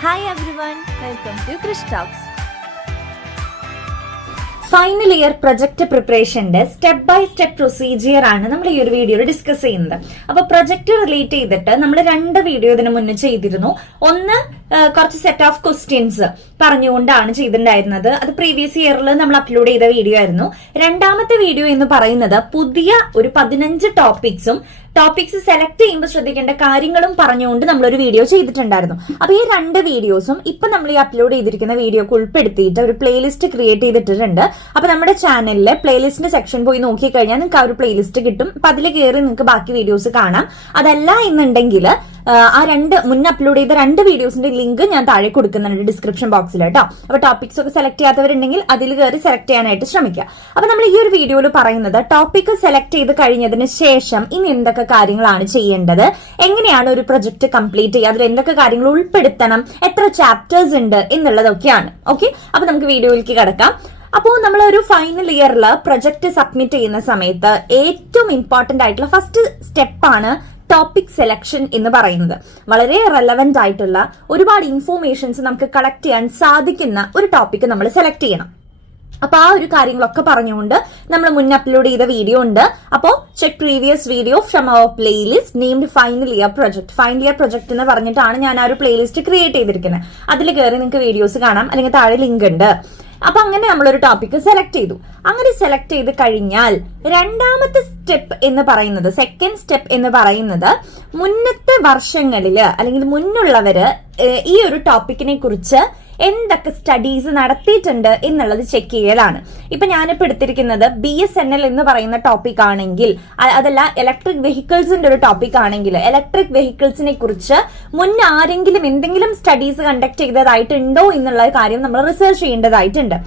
Hi everyone, welcome to Krish Talks. Final year project പ്രിപ്പറേഷന്റെ step by step procedure ആണ് നമ്മൾ ഈ ഒരു വീഡിയോയിൽ ഡിസ്കസ് ചെയ്യുന്നത്. അപ്പൊ പ്രൊജക്ട് റിലേറ്റ് ചെയ്തിട്ട് നമ്മൾ 2 വീഡിയോ ഇതിനു മുന്നേ ചെയ്തിരുന്നു. ഒന്ന് കുറച്ച് സെറ്റ് ഓഫ് ക്വസ്റ്റ്യൻസ് പറഞ്ഞുകൊണ്ടാണ് ചെയ്തിട്ടുണ്ടായിരുന്നത്. അത് പ്രീവിയസ് ഇയറിൽ നമ്മൾ അപ്ലോഡ് ചെയ്ത വീഡിയോ ആയിരുന്നു. രണ്ടാമത്തെ വീഡിയോ എന്ന് പറയുന്നത് പുതിയ ഒരു 15 ടോപ്പിക്സ് സെലക്ട് ചെയ്യുമ്പോൾ ശ്രദ്ധിക്കേണ്ട കാര്യങ്ങളും പറഞ്ഞുകൊണ്ട് നമ്മളൊരു വീഡിയോ ചെയ്തിട്ടുണ്ടായിരുന്നു. അപ്പൊ ഈ 2 വീഡിയോസും ഇപ്പൊ നമ്മൾ ഈ അപ്ലോഡ് ചെയ്തിരിക്കുന്ന വീഡിയോക്ക് ഉൾപ്പെടുത്തിയിട്ട് ഒരു പ്ലേലിസ്റ്റ് ക്രിയേറ്റ് ചെയ്തിട്ടുണ്ട്. അപ്പൊ നമ്മുടെ ചാനലിലെ പ്ലേലിസ്റ്റിന്റെ സെക്ഷൻ പോയി നോക്കിക്കഴിഞ്ഞാൽ നിങ്ങൾക്ക് ആ ഒരു പ്ലേലിസ്റ്റ് കിട്ടും. അപ്പൊ അതിൽ കയറി നിങ്ങൾക്ക് ബാക്കി വീഡിയോസ് കാണാം. അതല്ല എന്നുണ്ടെങ്കിൽ ആ മുന്നേ അപ്ലോഡ് ചെയ്ത 2 വീഡിയോസിന്റെ ലിങ്ക് ഞാൻ താഴെ കൊടുക്കുന്നുണ്ട് ഡിസ്ക്രിപ്ഷൻ ബോക്സിൽ കേട്ടോ. അപ്പൊ ടോപ്പിക്സ് ഒക്കെ സെലക്ട് ചെയ്യാത്തവരുണ്ടെങ്കിൽ അതിൽ കയറി സെലക്ട് ചെയ്യാനായിട്ട് ശ്രമിക്കുക. അപ്പൊ നമ്മൾ ഈ ഒരു വീഡിയോയിൽ പറയുന്നത് ടോപ്പിക് സെലക്ട് ചെയ്ത് കഴിഞ്ഞതിന് ശേഷം ഇനി എന്തൊക്കെ കാര്യങ്ങളാണ് ചെയ്യേണ്ടത്, എങ്ങനെയാണ് ഒരു പ്രൊജക്ട് കംപ്ലീറ്റ് ചെയ്യുക, അതിൽ എന്തൊക്കെ കാര്യങ്ങൾ ഉൾപ്പെടുത്തണം, എത്ര ചാപ്റ്റേഴ്സ് ഉണ്ട് എന്നുള്ളതൊക്കെയാണ്. ഓക്കെ, അപ്പൊ നമുക്ക് വീഡിയോയിലേക്ക് കിടക്കാം. അപ്പോൾ നമ്മൾ ഒരു ഫൈനൽ ഇയറിൽ പ്രൊജക്ട് സബ്മിറ്റ് ചെയ്യുന്ന സമയത്ത് ഏറ്റവും ഇമ്പോർട്ടന്റ് ആയിട്ടുള്ള ഫസ്റ്റ് സ്റ്റെപ്പാണ് ടോപ്പിക് സെലക്ഷൻ എന്ന് പറയുന്നത്. വളരെ റെലവെന്റ് ആയിട്ടുള്ള ഒരുപാട് ഇൻഫോർമേഷൻസ് നമുക്ക് കളക്ട് ചെയ്യാൻ സാധിക്കുന്ന ഒരു ടോപ്പിക് നമ്മൾ സെലക്ട് ചെയ്യണം. അപ്പൊ ആ ഒരു കാര്യങ്ങളൊക്കെ പറഞ്ഞുകൊണ്ട് നമ്മൾ മുന്നേ അപ്ലോഡ് ചെയ്ത വീഡിയോ ഉണ്ട്. അപ്പോൾ check previous video from our playlist named final year project എന്ന് പറഞ്ഞിട്ടാണ് ഞാൻ ആ ഒരു പ്ലേലിസ്റ്റ് ക്രിയേറ്റ് ചെയ്തിരിക്കുന്നത്. അതിൽ കയറി നിങ്ങൾക്ക് വീഡിയോസ് കാണാം, അല്ലെങ്കിൽ താഴെ ലിങ്ക് ഉണ്ട്. അപ്പൊ അങ്ങനെ നമ്മളൊരു ടോപ്പിക് സെലക്ട് ചെയ്തു. അങ്ങനെ സെലക്ട് ചെയ്ത് കഴിഞ്ഞാൽ രണ്ടാമത്തെ സ്റ്റെപ്പ് എന്ന് പറയുന്നത്, സെക്കൻഡ് സ്റ്റെപ്പ് എന്ന് പറയുന്നത്, മുന്നത്തെ വർഷങ്ങളില് അല്ലെങ്കിൽ മുന്നുള്ളവര് ഈ ഒരു ടോപ്പിക്കിനെ കുറിച്ച് എന്തൊക്കെ സ്റ്റഡീസ് നടത്തിയിട്ടുണ്ട് എന്നുള്ളത് ചെക്ക് ചെയ്യലാണ്. ഇപ്പൊ ഞാനിപ്പോ എടുത്തിരിക്കുന്നത് BSNL എന്ന് പറയുന്ന ടോപ്പിക് ആണെങ്കിൽ, അതല്ല ഇലക്ട്രിക് വെഹിക്കിൾസിന്റെ ഒരു ടോപ്പിക് ആണെങ്കിൽ, ഇലക്ട്രിക് വെഹിക്കിൾസിനെ കുറിച്ച് മുൻ ആരെങ്കിലും എന്തെങ്കിലും സ്റ്റഡീസ് കണ്ടക്ട് ചെയ്തതായിട്ടുണ്ടോ എന്നുള്ള കാര്യം നമ്മൾ റിസർച്ച് ചെയ്യേണ്ടതായിട്ടുണ്ട്.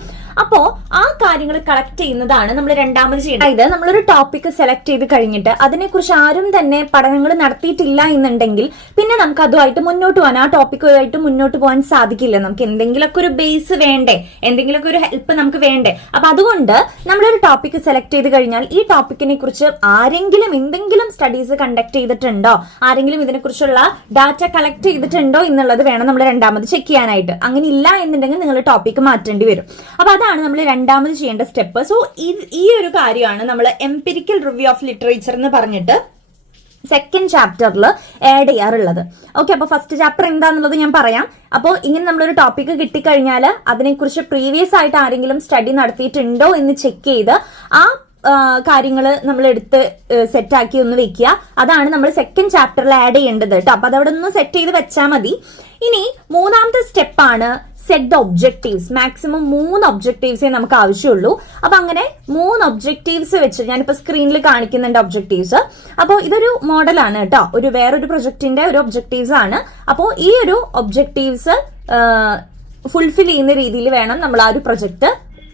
അപ്പോ ആ കാര്യങ്ങൾ കളക്ട് ചെയ്യുന്നതാണ് നമ്മൾ രണ്ടാമത് ചെയ്യുന്നത്. അതായത് നമ്മളൊരു ടോപ്പിക് സെലക്ട് ചെയ്ത് കഴിഞ്ഞിട്ട് അതിനെക്കുറിച്ച് ആരും തന്നെ പഠനങ്ങൾ നടത്തിയിട്ടില്ല എന്നുണ്ടെങ്കിൽ പിന്നെ നമുക്ക് അതുമായിട്ട് മുന്നോട്ട് പോകാൻ, ആ ടോപ്പിക്കുമായിട്ട് മുന്നോട്ട് പോകാൻ സാധിക്കില്ല. നമുക്ക് എന്തെങ്കിലുമൊക്കെ ഒരു ബേസ് വേണ്ടേ, എന്തെങ്കിലുമൊക്കെ ഒരു ഹെൽപ്പ് നമുക്ക് വേണ്ടേ. അപ്പൊ അതുകൊണ്ട് നമ്മളൊരു ടോപ്പിക് സെലക്ട് ചെയ്ത് കഴിഞ്ഞാൽ ഈ ടോപ്പിക്കിനെ കുറിച്ച് ആരെങ്കിലും എന്തെങ്കിലും സ്റ്റഡീസ് കണ്ടക്ട് ചെയ്തിട്ടുണ്ടോ, ആരെങ്കിലും ഇതിനെക്കുറിച്ചുള്ള ഡാറ്റ കളക്ട് ചെയ്തിട്ടുണ്ടോ എന്നുള്ളത് വേണം നമ്മൾ രണ്ടാമത് ചെക്ക് ചെയ്യാനായിട്ട്. അങ്ങനെ ഇല്ല എന്നുണ്ടെങ്കിൽ നിങ്ങൾ ടോപ്പിക് മാറ്റേണ്ടി വരും. അപ്പൊ അതാണ് നമ്മൾ രണ്ടാമത് ചെയ്യേണ്ട സ്റ്റെപ്പ്. സോ ഈ ഒരു കാര്യമാണ് നമ്മൾ എംപിരിക്കൽ റിവ്യൂ ഓഫ് ലിറ്ററേച്ചർ എന്ന് പറഞ്ഞിട്ട് സെക്കൻഡ് ചാപ്റ്ററിൽ ആഡ് ചെയ്യാറുള്ളത്. ഓക്കെ, അപ്പൊ ഫസ്റ്റ് ചാപ്റ്റർ എന്താണെന്നുള്ളത് ഞാൻ പറയാം. അപ്പോൾ ഇങ്ങനെ നമ്മളൊരു ടോപ്പിക് കിട്ടിക്കഴിഞ്ഞാൽ അതിനെക്കുറിച്ച് പ്രീവിയസ് ആയിട്ട് ആരെങ്കിലും സ്റ്റഡി നടത്തിയിട്ടുണ്ടോ എന്ന് ചെക്ക് ചെയ്ത് ആ കാര്യങ്ങൾ നമ്മൾ എടുത്ത് സെറ്റാക്കി ഒന്ന് വെക്കുക. അതാണ് നമ്മൾ സെക്കൻഡ് ചാപ്റ്ററിൽ ആഡ് ചെയ്യേണ്ടത് കേട്ടോ. അപ്പൊ അതവിടെ ഒന്ന് സെറ്റ് ചെയ്ത് വെച്ചാൽ മതി. ഇനി മൂന്നാമത്തെ സ്റ്റെപ്പാണ് സെറ്റ് ദ ഒബ്ജക്റ്റീവ്സ്. മാക്സിമം 3 ഒബ്ജക്റ്റീവ്സേ നമുക്ക് ആവശ്യമുള്ളൂ. അപ്പൊ അങ്ങനെ 3 ഒബ്ജക്റ്റീവ്സ് വെച്ച് ഞാനിപ്പോ സ്ക്രീനിൽ കാണിക്കുന്നുണ്ട് ഒബ്ജക്റ്റീവ്സ്. അപ്പോൾ ഇതൊരു മോഡലാണ് കേട്ടോ, വേറൊരു പ്രൊജക്ടിന്റെ ഒരു ഒബ്ജക്റ്റീവ്സ് ആണ്. അപ്പോൾ ഈ ഒരു ഒബ്ജക്റ്റീവ്സ് ഫുൾഫിൽ ചെയ്യുന്ന രീതിയിൽ വേണം നമ്മൾ ആ ഒരു പ്രൊജക്ട്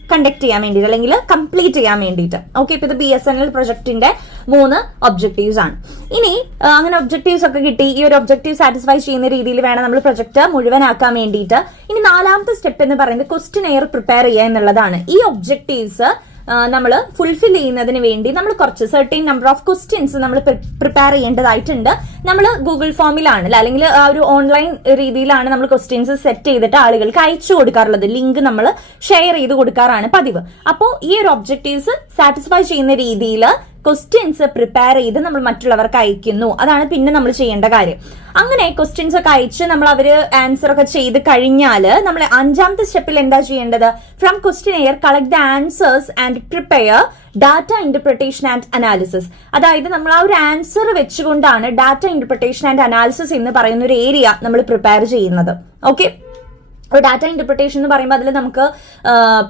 കണ്ടക്ട് ചെയ്യാൻ വേണ്ടിയിട്ട്, അല്ലെങ്കിൽ കംപ്ലീറ്റ് ചെയ്യാൻ വേണ്ടിയിട്ട്. ഓക്കെ, ഇപ്പൊ ഇത് BSNL പ്രൊജക്ടിന്റെ 3 ഒബ്ജക്റ്റീവ്സ് ആണ്. ഇനി അങ്ങനെ ഒബ്ജക്റ്റീവ്സ് ഒക്കെ കിട്ടി, ഈ ഒരു ഒബ്ജക്റ്റീവ് സാറ്റിസ്ഫൈ ചെയ്യുന്ന രീതിയിൽ വേണം നമ്മൾ പ്രൊജക്ട് മുഴുവനാക്കാൻ വേണ്ടിയിട്ട്. ഇനി 4ാമത്തെ സ്റ്റെപ്പ് എന്ന് പറയുന്നത് ക്വസ്റ്റ്യൻ എയർ പ്രിപ്പയർ ചെയ്യുക എന്നുള്ളതാണ്. ഈ ഒബ്ജക്റ്റീവ്സ് നമ്മൾ ഫുൾഫിൽ ചെയ്യുന്നതിന് വേണ്ടി നമ്മൾ കുറച്ച് സർട്ടൈൻ നമ്പർ ഓഫ് ക്വസ്റ്റ്യൻസ് നമ്മൾ പ്രിപ്പയർ ചെയ്യേണ്ടതായിട്ടുണ്ട്. നമ്മൾ ഗൂഗിൾ ഫോമിലാണ് അല്ലെങ്കിൽ ആ ഒരു ഓൺലൈൻ രീതിയിലാണ് നമ്മൾ ക്വസ്റ്റ്യൻസ് സെറ്റ് ചെയ്തിട്ട് ആളുകൾക്ക് അയച്ചു കൊടുക്കാറുള്ളത്. ലിങ്ക് നമ്മൾ ഷെയർ ചെയ്ത് കൊടുക്കാറാണ് പതിവ്. അപ്പോൾ ഈ ഒരു ഒബ്ജക്റ്റീവ്സ് സാറ്റിസ്ഫൈ ചെയ്യുന്ന രീതിയിൽ ക്വസ്റ്റ്യൻസ് പ്രിപ്പയർ ചെയ്ത് നമ്മൾ മറ്റുള്ളവർക്ക് അയക്കുന്നു. അതാണ് പിന്നെ നമ്മൾ ചെയ്യേണ്ട കാര്യം. അങ്ങനെ ക്വസ്റ്റ്യൻസ് ഒക്കെ അയച്ച് നമ്മൾ അവര് ആൻസർ ഒക്കെ ചെയ്ത് കഴിഞ്ഞാൽ നമ്മൾ 5ാമത്തെ സ്റ്റെപ്പിൽ എന്താ ചെയ്യേണ്ടത്? From question air collect the answers and prepare data interpretation and analysis. അതായത് നമ്മൾ ആ ഒരു ആൻസർ വെച്ചുകൊണ്ടാണ് ഡാറ്റ ഇന്റർപ്രിട്ടേഷൻ ആൻഡ് അനാലിസിസ് എന്ന് പറയുന്ന ഒരു ഏരിയ നമ്മൾ പ്രിപ്പയർ ചെയ്യുന്നത്. ഓക്കെ, ഡാറ്റ ഇന്റർപ്രിട്ടേഷൻ എന്ന് പറയുമ്പോൾ അതിൽ നമുക്ക്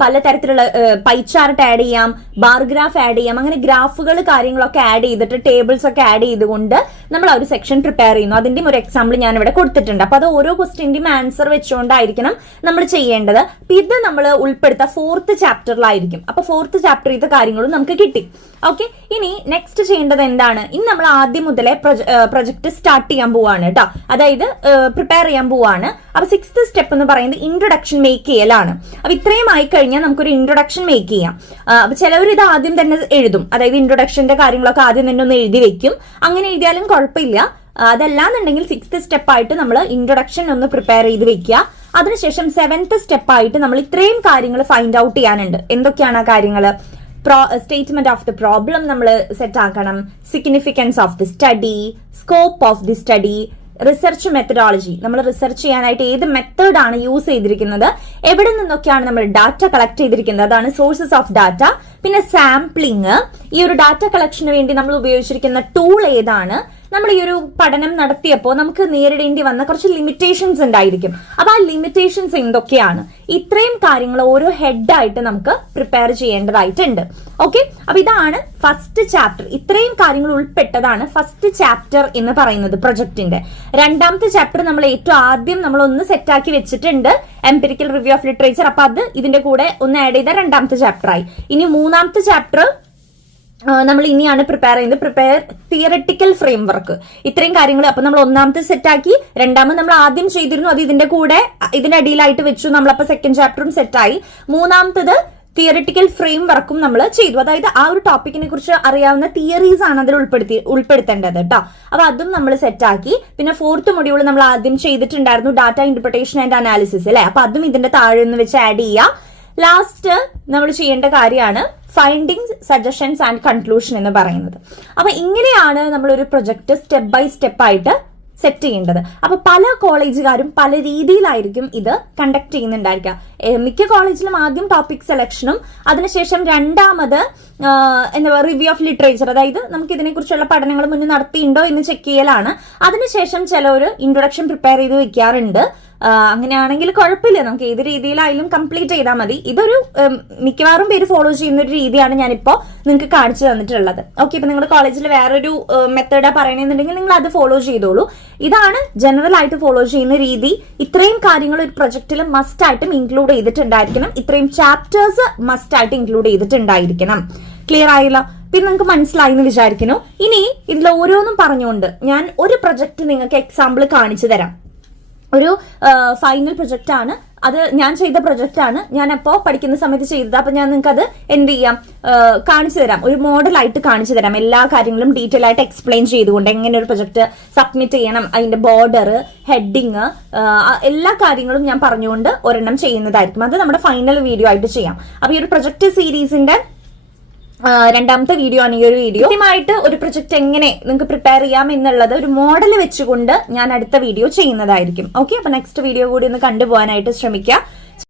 പലതരത്തിലുള്ള പൈ ചാർട്ട് ആഡ് ചെയ്യാം, ബാർ ഗ്രാഫ് ആഡ് ചെയ്യാം, അങ്ങനെ ഗ്രാഫുകൾ കാര്യങ്ങളൊക്കെ ആഡ് ചെയ്തിട്ട് ടേബിൾസ് ഒക്കെ ആഡ് ചെയ്തുകൊണ്ട് നമ്മൾ ആ ഒരു സെക്ഷൻ പ്രിപ്പയർ ചെയ്യുന്നു. അതിന്റെയും ഒരു എക്സാമ്പിൾ ഞാൻ ഇവിടെ കൊടുത്തിട്ടുണ്ട്. അപ്പൊ അത് ഓരോ ക്വസ്റ്റ്യന്റെയും ആൻസർ വെച്ചുകൊണ്ടായിരിക്കണം നമ്മൾ ചെയ്യേണ്ടത്. അപ്പൊ ഇത് നമ്മൾ ഉൾപ്പെടുത്ത 4th ചാപ്റ്ററിലായിരിക്കും. അപ്പൊ 4th ചാപ്റ്റർ ചെയ്ത കാര്യങ്ങളും നമുക്ക് കിട്ടി. ഓക്കെ, ഇനി നെക്സ്റ്റ് ചെയ്യേണ്ടത് എന്താണ്? ഇനി നമ്മൾ ആദ്യം മുതലേ പ്രൊജക്ട് സ്റ്റാർട്ട് ചെയ്യാൻ പോവാണ് കേട്ടോ, അതായത് പ്രിപ്പയർ ചെയ്യാൻ പോവാണ്. അപ്പൊ 6th സ്റ്റെപ്പ് എന്ന് പറയുന്നത് ഇൻട്രൊഡക്ഷൻ മേക്ക് ചെയ്യലാണ്. അപ്പൊ ഇത്രയും ആയി കഴിഞ്ഞാൽ നമുക്കൊരു ഇൻട്രൊഡക്ഷൻ മേക്ക് ചെയ്യാം. അപ്പൊ ചിലവർ ഇത് ആദ്യം തന്നെ എഴുതും, അതായത് ഇൻട്രൊഡക്ഷന്റെ കാര്യങ്ങളൊക്കെ ആദ്യം തന്നെ ഒന്ന് എഴുതി വെക്കും. അങ്ങനെ എഴുതിയാലും കുഴപ്പമില്ല. അതല്ലാന്നുണ്ടെങ്കിൽ 6th സ്റ്റെപ്പായിട്ട് നമ്മൾ ഇൻട്രൊഡക്ഷൻ ഒന്ന് പ്രിപ്പയർ ചെയ്ത് വെക്കുക. അതിനുശേഷം 7th സ്റ്റെപ്പായിട്ട് നമ്മൾ ഇത്രയും കാര്യങ്ങൾ ഫൈൻഡ് ഔട്ട് ചെയ്യാനുണ്ട്. എന്തൊക്കെയാണ് ആ കാര്യങ്ങൾ? സ്റ്റേറ്റ്മെന്റ് ഓഫ് ദി പ്രോബ്ലം നമ്മൾ സെറ്റ് ആക്കണം, significance of the study, scope of the study, research methodology, നമ്മൾ റിസർച്ച് ചെയ്യാനായിട്ട് ഏത് മെത്തേഡ് ആണ് യൂസ് ചെയ്തിരിക്കുന്നത്, എവിടെ നിന്നൊക്കെയാണ് നമ്മൾ ഡാറ്റ കളക്ട് ചെയ്തിരിക്കുന്നത്, അതാണ് സോഴ്സസ് ഓഫ് ഡാറ്റ. പിന്നെ സാമ്പിളിങ്, ഈ ഒരു ഡാറ്റ കളക്ഷന് വേണ്ടി നമ്മൾ ഉപയോഗിച്ചിരിക്കുന്ന ടൂൾ ഏതാണ്, നമ്മൾ ഈ ഒരു പഠനം നടത്തിയപ്പോൾ നമുക്ക് നേരിടേണ്ടി വന്ന കുറച്ച് ലിമിറ്റേഷൻസ് ഉണ്ടായിരിക്കും. അപ്പൊ ആ ലിമിറ്റേഷൻസ് എന്തൊക്കെയാണ്, ഇത്രയും കാര്യങ്ങൾ ഓരോ ഹെഡായിട്ട് നമുക്ക് പ്രിപ്പയർ ചെയ്യേണ്ടതായിട്ടുണ്ട്. ഓക്കെ, അപ്പൊ ഇതാണ് ഫസ്റ്റ് ചാപ്റ്റർ. ഇത്രയും കാര്യങ്ങൾ ഉൾപ്പെട്ടതാണ് ഫസ്റ്റ് ചാപ്റ്റർ എന്ന് പറയുന്നത് പ്രൊജക്ടിന്റെ. രണ്ടാമത്തെ ചാപ്റ്റർ നമ്മൾ ഏറ്റവും ആദ്യം നമ്മൾ ഒന്ന് സെറ്റാക്കി വെച്ചിട്ടുണ്ട്, എംപിരിക്കൽ റിവ്യൂ ഓഫ് ലിറ്ററേച്ചർ. അപ്പൊ അത് ഇതിന്റെ കൂടെ ഒന്ന് ആഡ് ചെയ്ത രണ്ടാമത്തെ ചാപ്റ്റർ ആയി. ഇനി മൂന്നാമത്തെ ചാപ്റ്റർ നമ്മൾ ഇനിയാണ് പ്രിപ്പയർ തിയറട്ടിക്കൽ ഫ്രെയിംവർക്ക്, ഇത്രയും കാര്യങ്ങൾ. അപ്പൊ നമ്മൾ ഒന്നാമത്തെ സെറ്റാക്കി, രണ്ടാമത് നമ്മൾ ആദ്യം ചെയ്തിരുന്നു, അത് ഇതിന്റെ കൂടെ ഇതിന്റെ അടിയിലായിട്ട് വെച്ചു. നമ്മളപ്പോ സെക്കൻഡ് ചാപ്റ്ററും സെറ്റായി. മൂന്നാമത്തത് തിയറട്ടിക്കൽ ഫ്രെയിം വർക്കും നമ്മൾ ചെയ്തു. അതായത് ആ ഒരു ടോപ്പിക്കിനെ കുറിച്ച് അറിയാവുന്ന തിയറീസ് ആണ് അതിൽ ഉൾപ്പെടുത്തേണ്ടത് കേട്ടോ. അപ്പൊ അതും നമ്മൾ സെറ്റാക്കി. പിന്നെ 4th മൊഡ്യൂൾ നമ്മൾ ആദ്യം ചെയ്തിട്ടുണ്ടായിരുന്നു, ഡാറ്റ ഇന്റർപ്രിട്ടേഷൻ ആൻഡ് അനാലിസിസ് അല്ലെ. അപ്പൊ അതും ഇതിന്റെ താഴെ നിന്ന് വെച്ച് ആഡ് ചെയ്യുക. ലാസ്റ്റ് നമ്മൾ ചെയ്യേണ്ട കാര്യമാണ് ഫൈൻഡിങ്സ്, സജഷൻസ് ആൻഡ് കൺക്ലൂഷൻ എന്ന് പറയുന്നത്. അപ്പൊ ഇങ്ങനെയാണ് നമ്മളൊരു പ്രൊജക്ട് സ്റ്റെപ്പ് ബൈ സ്റ്റെപ്പ് ആയിട്ട് സെറ്റ് ചെയ്യേണ്ടത്. അപ്പൊ പല കോളേജുകാരും പല രീതിയിലായിരിക്കും ഇത് കണ്ടക്ട് ചെയ്യുന്നുണ്ടായിരിക്കുക. മിക്ക കോളേജിലും ആദ്യം ടോപ്പിക് സെലക്ഷനും അതിനുശേഷം രണ്ടാമത് റിവ്യൂ ഓഫ് ലിറ്ററേച്ചർ, അതായത് നമുക്ക് ഇതിനെക്കുറിച്ചുള്ള പഠനങ്ങൾ മുന്നേ നടത്തിയിട്ടുണ്ടോ എന്ന് ചെക്ക് ചെയ്യലാണ്. അതിനുശേഷം ചിലവർ ഇൻട്രൊഡക്ഷൻ പ്രിപ്പയർ ചെയ്ത് വെക്കാറുണ്ട്. അങ്ങനെയാണെങ്കിൽ കുഴപ്പമില്ല, നമുക്ക് ഏത് രീതിയിലായാലും കംപ്ലീറ്റ് ചെയ്താൽ മതി. ഇതൊരു മിക്കവാറും പേര് ഫോളോ ചെയ്യുന്ന ഒരു രീതിയാണ് ഞാനിപ്പോ നിങ്ങൾക്ക് കാണിച്ചു തന്നിട്ടുള്ളത്. ഓക്കെ, ഇപ്പൊ നിങ്ങളുടെ കോളേജിൽ വേറൊരു മെത്തേഡാ പറയണമെന്നുണ്ടെങ്കിൽ നിങ്ങൾ അത് ഫോളോ ചെയ്തോളൂ. ഇതാണ് ജനറൽ ആയിട്ട് ഫോളോ ചെയ്യുന്ന രീതി. ഇത്രയും കാര്യങ്ങൾ ഒരു പ്രൊജക്റ്റിൽ മസ്റ്റ് ആയിട്ടും ഇൻക്ലൂഡ് ചെയ്തിട്ടുണ്ടായിരിക്കണം. ഇത്രയും ചാപ്റ്റേഴ്സ് മസ്റ്റ് ആയിട്ട് ഇൻക്ലൂഡ് ചെയ്തിട്ടുണ്ടായിരിക്കണം. ക്ലിയർ ആയില്ല? പിന്നെ നിങ്ങൾക്ക് മനസ്സിലായി എന്ന് വിചാരിക്കുന്നു. ഇനി ഇതിൽ ഓരോന്നും പറഞ്ഞുകൊണ്ട് ഞാൻ ഒരു പ്രൊജക്ട് നിങ്ങൾക്ക് എക്സാമ്പിൾ കാണിച്ചു തരാം. ഒരു ഫൈനൽ പ്രൊജക്റ്റ് ആണ് അത്, ഞാൻ ചെയ്ത പ്രൊജക്റ്റ് ആണ്. ഞാൻ അപ്പോ പഠിക്കുന്ന സമയത്ത് ചെയ്തത്. അപ്പൊ ഞാൻ നിങ്ങൾക്ക് അത് എന്ത് ചെയ്യാം, കാണിച്ചു തരാം, ഒരു മോഡലായിട്ട് കാണിച്ചു തരാം. എല്ലാ കാര്യങ്ങളും ഡീറ്റെയിൽ ആയിട്ട് എക്സ്പ്ലെയിൻ ചെയ്തുകൊണ്ട് എങ്ങനെ ഒരു പ്രൊജക്ട് സബ്മിറ്റ് ചെയ്യണം, അതിന്റെ ബോർഡർ, ഹെഡിങ്, എല്ലാ കാര്യങ്ങളും ഞാൻ പറഞ്ഞുകൊണ്ട് ഒരെണ്ണം ചെയ്യുന്നതായിരിക്കും. അത് നമ്മുടെ ഫൈനൽ വീഡിയോ ആയിട്ട് ചെയ്യാം. അപ്പൊ ഈ ഒരു പ്രൊജക്ട് സീരീസിന്റെ രണ്ടാമത്തെ വീഡിയോ ആണ് ഈ ഒരു വീഡിയോ. കൃത്യമായിട്ട് ഒരു പ്രൊജക്ട് എങ്ങനെ നിങ്ങൾക്ക് പ്രിപ്പയർ ചെയ്യാം എന്നുള്ളത് ഒരു മോഡൽ വെച്ചുകൊണ്ട് ഞാൻ അടുത്ത വീഡിയോ ചെയ്യുന്നതായിരിക്കും. ഓക്കെ, അപ്പൊ നെക്സ്റ്റ് വീഡിയോ കൂടി ഒന്ന് കണ്ടുപോകാനായിട്ട് ശ്രമിക്കുക.